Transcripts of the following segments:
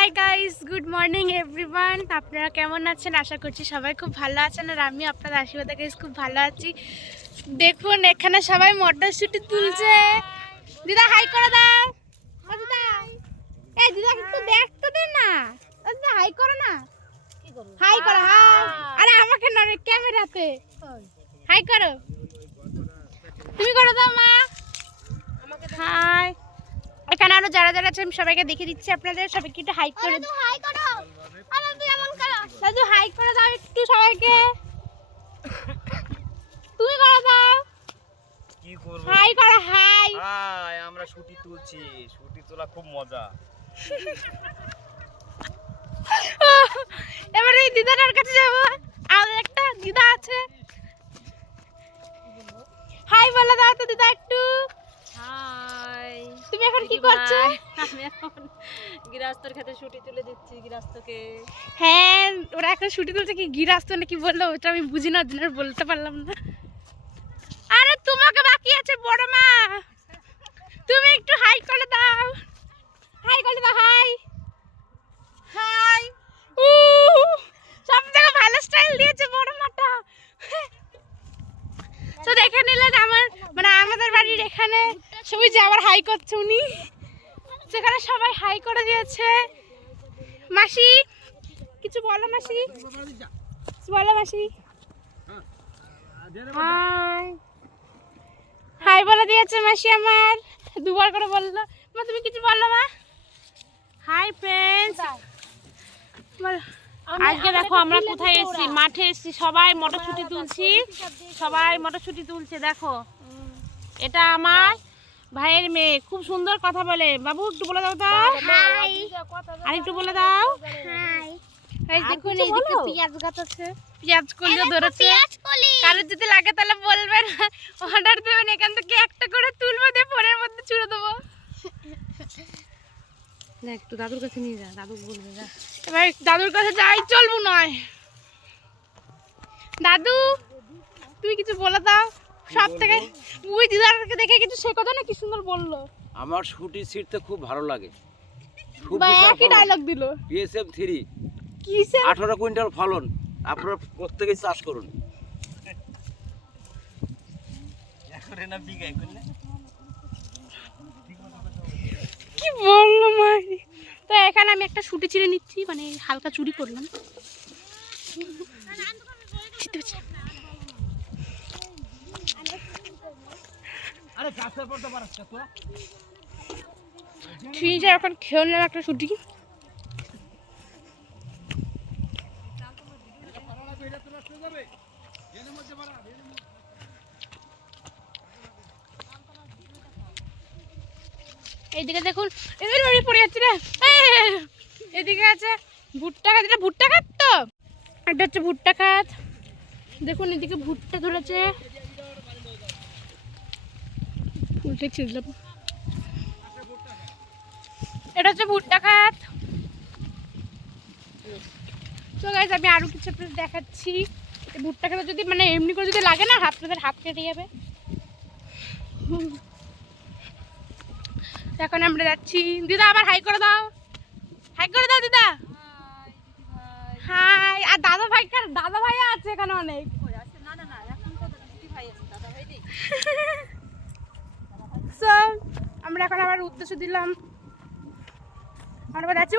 Hi guys, good morning everyone. আপনারা কেমন আছেন? আশা করছি সবাই খুব ভালো আছেন, আর আমি আপনাদের আশীর্বাদে গাইস খুব ভালো আছি। দেখুন এখানে সবাই মটরশুঁটি তুলছে। দিদা হাই করে দাও। ও দিদা, এই দিদা একটু দেখতে দে না। ও দিদা হাই করো না। কি করব? হাই করো, হাই। আরে আমাকে না, রে ক্যামেরাতে হাই করো। তুমি করে দাও মা। আমাকে হাই। এখানে আরো যারা যারা আছে আমি সবাইকে দেখে দিচ্ছি, আপনাদের সবাইকে একটু হাই করে দাও। হাই করো, আরে তুই এমন করো। দাদু হাই করে দাও একটু সবাইকে। তুমি করে দাও। কি করব? হাই করো, হাই। হাই, আমরা শুটি তুলছি। শুটি তোলা খুব মজা। এবারে এই দিদাটার কাছে যাব। আমাদের একটা দিদা আছে। হাই বলে দাও তো দিদা একটু। হাই, তুমি এখন কি করছো? আমি এখন গৃহস্থর খেতে ছুটি তুলে দিচ্ছি গৃহস্থকে। হ্যাঁ, ওরা এখন শুটি তুলছে। কি গিরাস্ত নাকি বললো, ওটা আমি বুঝি না, দিনের বলতে পারলাম না। আরে তোমাকে বাকি আছে বড় মা, তুমি একটু হাই করে দাও। হাই করে দাও, হাই হাই। সব থেকে ভালো স্টাইল দিয়েছে বড় মাটা। তো দেখে নিলেন আমার আমাদের বাড়ির এখানে সবাই যে আবার হাই করছে উনি, সেখানে সবাই হাই করে দিয়েছে। মাসি কিছু বলো, মাসি বলো, মাসি হাই। হাই বলে দিয়েছে মাসি আমার, দুবার করে বললো। মা তুমি কিছু বললো মা। হাই ফ্রেন্ডস, বলো। আজকে দেখো আমরা কোথায় এসেছি, মাঠে এসেছি, সবাই মটরশুঁটি তুলছি, সবাই মটরশুঁটি তুলছে। দেখো এটা আমার ভাইয়ের মেয়ে, খুব সুন্দর কথা বলে। বাবু একটু বলে দাও তো। হাই। আর একটু বলে দাও। হাই। এই আর দেখুন কিছু এইদিকে বলো? পেঁয়াজ গাছ আছে, পেঁয়াজ কলি ধরেছে। কারোর যদি লাগে তাহলে বলবেন, অর্ডার দেবেন, এখান থেকে একটা করে তুলবো, দিয়ে ফোনের মধ্যে ছুড়ে দেবো। দেখ একটু দাদুর কাছে নিয়ে যা, দাদু বলবে। যা এবার দাদুর কাছে যাই চলবো নয়। দাদু তুমি কিছু বলে দাও। সব থেকে ওই দিদারকে দেখে কিছু শেখো তো না, কি সুন্দর বললো। আমার শুটি ছিঁড়তে খুব ভালো লাগে। খুব বা বিশাল একই ফলন। ডায়লগ দিল। PSM 3 কিসে 18 কুইন্টাল ফলন। আপনারা প্রত্যেকেই চাষ করুন। কি বললো মারি। তো এখানে আমি একটা শুটি ছিঁড়ে নিচ্ছি, মানে হালকা চুরি করলাম। ঠিক আছে, এখন খেয়ে নিলাম একটা শুটি। এইদিকে দেখুন, এদের বাড়ি পড়ে যাচ্ছে রে। এদিকে আছে ভুট্টা খাত, এটা ভুট্টা খাত তো, এটা হচ্ছে ভুট্টা খাত। দেখুন এদিকে ভুট্টা ধরেছে, উল্টে ছিঁড়লাম। এটা হচ্ছে ভুট্টা খাত। তো গাইস আমি আরো কিছু আপনাদের দেখাচ্ছি। ভুট্টা খাতে যদি এমনি করে যদি লাগে না, আপনাদের হাত কেটে যাবে। এখন আমরা যাচ্ছি। দিদা আবার হাই করে দাও, হাই করে দাও দিদা। হাই। আর দাদা ভাই আছে এখানে অনেক। So, আমরা এখন আবার উদ্দেশ্য দিলাম, আমরা যাচ্ছি।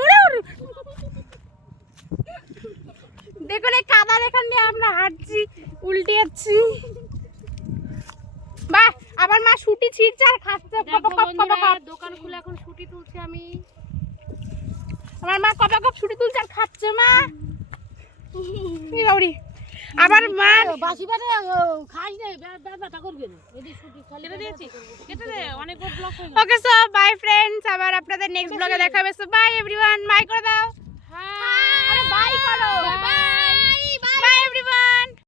দেখুন এই কাদার এখান দিয়ে আমরা হাঁটছি, উল্টে যাচ্ছি। বাহ, আবার মা শুটি ছিঁড়ছে আর খাচ্ছে। দোকান খুলে এখন ছুটি তুলছি আমি। আমার মা কপা কপ শুটি তুলছে আর খাচ্ছে মা। আবার মা বাসি বারে খাই নাই, ব্যথা করবে না। এদিকে ছুটি খালি কেটে দিয়েছি, কেটে দে, অনেক ব্লক হয়ে গেছে। ওকে সো বাই ফ্রেন্ডস, আবার আপনাদের নেক্সট ব্লগে দেখা হবে। সো বাই এভরিওয়ান, বাই করে দাও। হাই, আরে বাই করো, বাই বাই এভরিওয়ান।